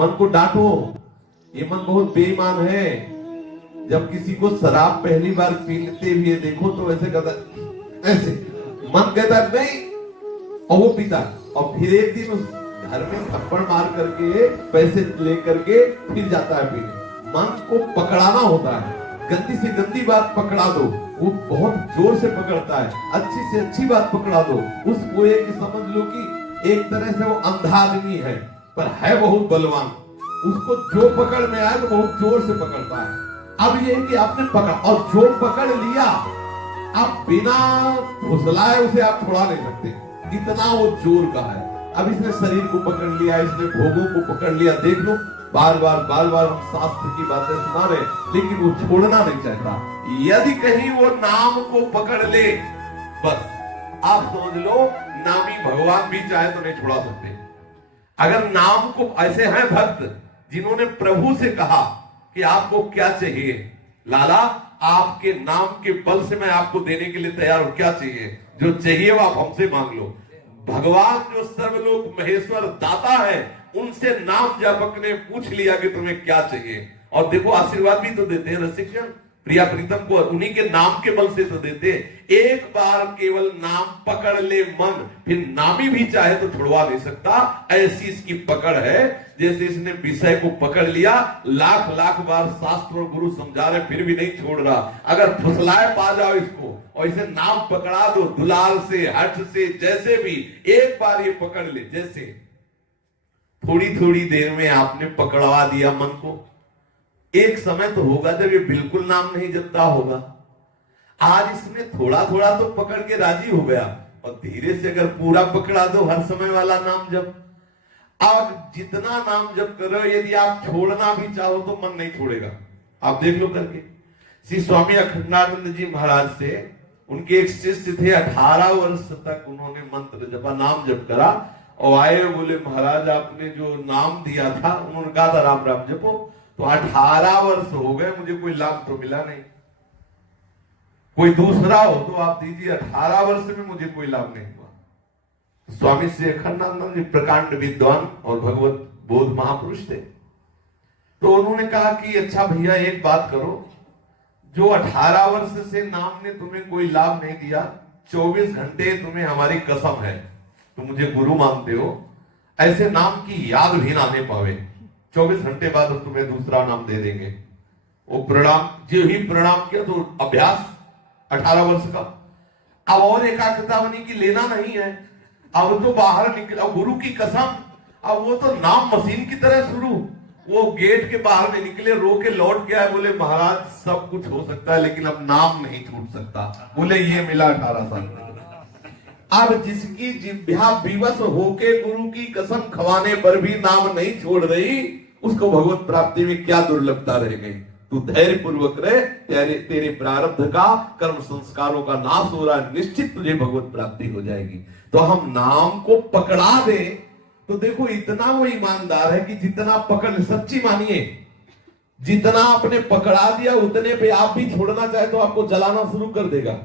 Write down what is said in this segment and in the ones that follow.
मन को डांटो, ये मन बहुत बेईमान है। जब किसी को शराब पहली बार पीते हुए देखो तो ऐसे कहता, ऐसे मन कहता नहीं, और वो पीता, और फिर एक दिन उस घर में थप्पड़ मार करके पैसे लेकर के फिर जाता है पीने। मन को पकड़ाना होता है, गंदी से गंदी बात पकड़ा दो, वो बहुत जोर से पकड़ता है। अच्छी से अच्छी बात पकड़ा दो, उस कोए की समझ लो कि एक तरह से वो अंधा आदमी है पर है बहुत बलवान। उसको जो पकड़ में आए तो बहुत जोर से पकड़ता है। अब ये है कि आपने पकड़ा, और जो पकड़ लिया आप बिना फुसलाए उसे आप छुड़ा नहीं सकते, इतना वो जोर का है। अब इसने शरीर को पकड़ लिया, इसने भोगों को पकड़ लिया। देख लो बार बार हम शास्त्र की बातें सुना रहे, लेकिन वो छोड़ना नहीं चाहता। यदि कहीं वो नाम को पकड़ ले, बस आप समझ लो नामी भगवान भी चाहे तो नहीं छुड़ा सकते। अगर नाम को, ऐसे हैं भक्त जिन्होंने प्रभु से कहा कि आपको क्या चाहिए, लाला आपके नाम के बल से मैं आपको देने के लिए तैयार हूं, क्या चाहिए, जो चाहिए वो आप हमसे मांग लो। भगवान जो सर्वलोक महेश्वर दाता है, उनसे नाम जपक ने पूछ लिया कि तुम्हें क्या चाहिए, और देखो आशीर्वाद भी तो देते हैं रसिकजन। प्रिया प्रीतम को उन्हीं के नाम के बल से तो देते। एक बार केवल नाम पकड़ ले मन, फिर नामी भी चाहे तो छुड़वा नहीं सकता। ऐसी इसकी पकड़ है, जैसे इसने विषय को पकड़ लिया, लाख बार शास्त्र और गुरु समझा रहे फिर भी नहीं छोड़ रहा। अगर फुसलाए पा जाओ इसको और इसे नाम पकड़ा दो, दुलार से हठ से जैसे भी, एक बार ये पकड़ ले, जैसे थोड़ी देर में आपने पकड़वा दिया मन को। एक समय तो होगा जब ये बिल्कुल नाम नहीं जपता होगा। आज इसने थोड़ा तो पकड़ के राजी हो गया, और धीरे से अगर पूरा पकड़ा दो हर समय वाला नाम जप। अब जितना नाम जप करो, यदि आप छोड़ना भी चाहो तो मन नहीं छोड़ेगा। आप देख लो करके। श्री स्वामी अखंडानंद जी महाराज से उनके एक शिष्य थे, 18 वर्ष तक उन्होंने मंत्र जपा, नाम जप करा, और आए बोले महाराज आपने जो नाम दिया था, उन्होंने कहा था राम राम जपो, तो 18 वर्ष हो गए, मुझे कोई लाभ तो मिला नहीं। कोई दूसरा हो तो आप दीजिए, 18 वर्ष में मुझे कोई लाभ नहीं हुआ। स्वामी श्री अखंडानंद जी प्रकांड विद्वान और भगवत बोध महापुरुष थे, तो उन्होंने कहा कि अच्छा भैया एक बात करो, जो 18 वर्ष से नाम ने तुम्हें कोई लाभ नहीं दिया, 24 घंटे तुम्हें हमारी कसम है, तुम मुझे गुरु मानते हो, ऐसे नाम की याद भी ना आने पावे, 24 घंटे बाद तुम्हें दूसरा नाम दे देंगे। वो प्रणाम, जो ही प्रणाम किया तो अभ्यास 18 वर्ष का। अब और एकाग्रता बनी कि लेना नहीं है, अब तो बाहर निकला, गुरु की कसम। अब वो तो नाम मशीन की तरह शुरू, वो गेट के बाहर नहीं निकले, रो के लौट गया, बोले महाराज सब कुछ हो सकता है लेकिन अब नाम नहीं छूट सकता। बोले ये मिला 18 साल में। अब जिसकी जिह्वा विवश होके गुरु की कसम खवाने पर भी नाम नहीं छोड़ रही, उसको भगवत प्राप्ति में क्या दुर्लभता रह गई। तू धैर्य पूर्वक रहे, तेरे प्रारब्ध का, कर्म संस्कारों का नाश हो रहा है, निश्चित तुझे भगवत प्राप्ति हो जाएगी। तो हम नाम को पकड़ा दे तो देखो इतना वो ईमानदार है कि जितना पकड़, सच्ची मानिए, जितना आपने पकड़ा दिया उतने पे आप भी छोड़ना चाहे तो आपको जलाना शुरू कर देगा।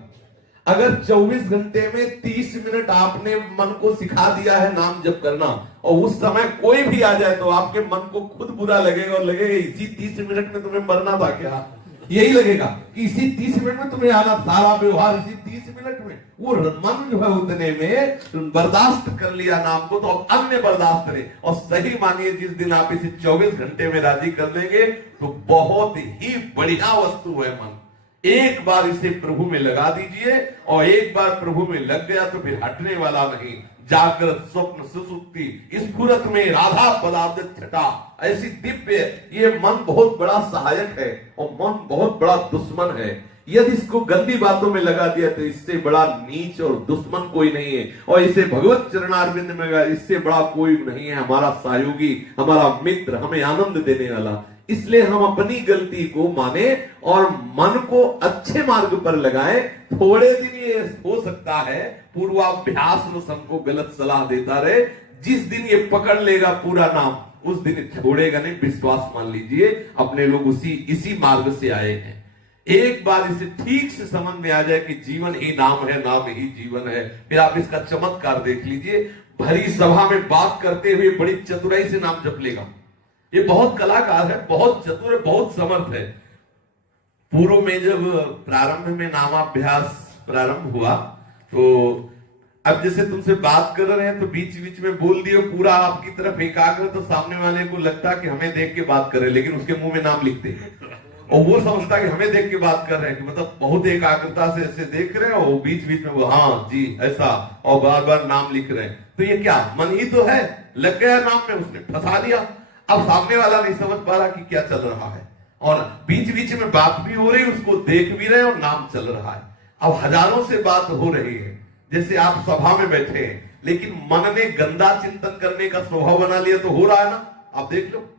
अगर 24 घंटे में 30 मिनट आपने मन को सिखा दिया है नाम जप करना, और उस समय कोई भी आ जाए तो आपके मन को खुद बुरा लगेगा, और लगेगा इसी 30 मिनट में तुम्हें मरना था क्या, यही लगेगा कि इसी 30 मिनट में तुम्हें आना, सारा व्यवहार इसी 30 मिनट में। वो मन जो है उतने में बर्दाश्त कर लिया नाम को, तो अब अन्य बर्दाश्त करे। और सही मानिए जिस दिन आप इसे 24 घंटे में राजी कर लेंगे तो बहुत ही बढ़िया वस्तु है मन। एक बार इसे प्रभु में लगा दीजिए, और एक बार प्रभु में लग गया तो फिर हटने वाला नहीं। जागृत स्वप्न सुसुप्ति स्फुरत में राधा पदार्थ छटा, ऐसी दिव्य, ये मन बहुत बड़ा सहायक है और मन बहुत बड़ा दुश्मन है। यदि इसको गंदी बातों में लगा दिया तो इससे बड़ा नीच और दुश्मन कोई नहीं है, और इसे भगवत चरणारविंद में लगा, इससे बड़ा कोई नहीं है, हमारा सहयोगी, हमारा मित्र, हमें आनंद देने वाला। इसलिए हम अपनी गलती को माने और मन को अच्छे मार्ग पर लगाएं। थोड़े दिन ये हो सकता है पूर्वाभ्यास में सबको गलत सलाह देता रहे, जिस दिन ये पकड़ लेगा पूरा नाम उस दिन छोड़ेगा नहीं, विश्वास मान लीजिए। अपने लोग इसी मार्ग से आए हैं। एक बार इसे ठीक से समझ में आ जाए कि जीवन ही नाम है, नाम ही जीवन है, फिर आप इसका चमत्कार देख लीजिए। भरी सभा में बात करते हुए बड़ी चतुराई से नाम जप लेगा। ये बहुत कलाकार है, बहुत चतुर है, बहुत समर्थ है। पूर्व में जब प्रारंभ में नामाभ्यास प्रारंभ हुआ तो अब जैसे तुमसे बात कर रहे हैं तो बीच बीच में बोल दिए, पूरा आपकी तरफ एकाग्र, तो सामने वाले को लगता कि हमें देख के बात कर रहे हैं, लेकिन उसके मुंह में नाम लिखते हैं और वो समझता कि हमें देख के बात कर रहे हैं, कि मतलब बहुत एकाग्रता से ऐसे देख रहे हैं और बीच बीच में वो हाँ जी ऐसा और बार बार नाम लिख रहे हैं। तो ये क्या मन ही तो है, लग गया नाम में, उसने फंसा लिया। अब सामने वाला नहीं समझ पा रहा कि क्या चल रहा है, और बीच बीच में बात भी हो रही, उसको देख भी रहे और नाम चल रहा है। अब हजारों से बात हो रही है, जैसे आप सभा में बैठे हैं, लेकिन मन ने गंदा चिंतन करने का स्वभाव बना लिया तो हो रहा है ना, आप देख लो।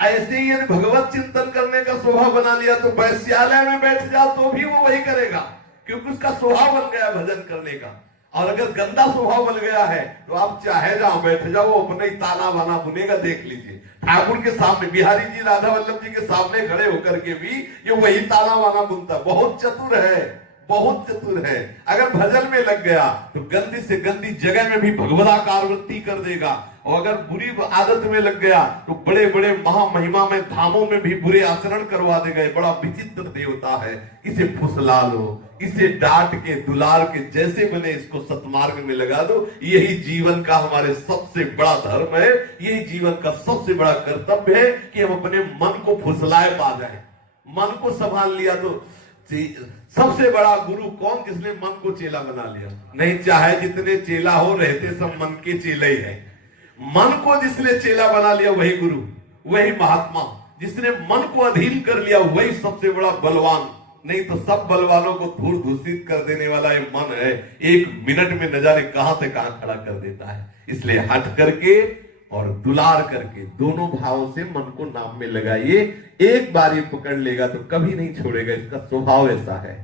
ऐसे ही यदि भगवत चिंतन करने का स्वभाव बना लिया तो वैश्यालय में बैठ जाओ तो भी वो वही करेगा, क्योंकि उसका स्वभाव बन गया भजन करने का। और अगर गंदा स्वभाव बन गया है तो आप चाहे जहां बैठ जाओ, वो अपने ही ताना बाना बुनेगा। देख लीजिए ठाकुर के सामने, बिहारी जी राधा वल्लभ जी के सामने खड़े होकर के भी ये वही ताना बाना बुनता। बहुत चतुर है, बहुत चतुर है। अगर भजन में लग गया तो गंदी से गंदी जगह में भी भगवदाकार वृत्ति कर देगा, और अगर बुरी आदत में लग गया तो बड़े बड़े महामहिमा में धामों में भी बुरे आचरण करवा देगा। बड़ा विचित्र देवता है, इसे फुसला लो, इसे डांट के दुलार के जैसे बने इसको सतमार्ग में लगा दो। यही जीवन का हमारे सबसे बड़ा धर्म है, यही जीवन का सबसे बड़ा कर्तव्य है कि हम अपने मन को फुसलाए पा जाए। मन को संभाल लिया तो सबसे बड़ा गुरु कौन, जिसने मन को चेला बना लिया? नहीं, चाहे जितने चेला हो, रहते सब मन के चेले ही है। मन को जिसने चेला बना लिया वही गुरु, वही महात्मा। जिसने मन को अधीन कर लिया वही सबसे बड़ा बलवान। नहीं तो सब बलवानों को धूल दूषित कर देने वाला ये मन है, एक मिनट में न जाने कहां से कहां खड़ा कर देता है। इसलिए हट करके और दुलार करके दोनों भावों से मन को नाम में लगाइए। एक बार ये पकड़ लेगा तो कभी नहीं छोड़ेगा, इसका स्वभाव ऐसा है।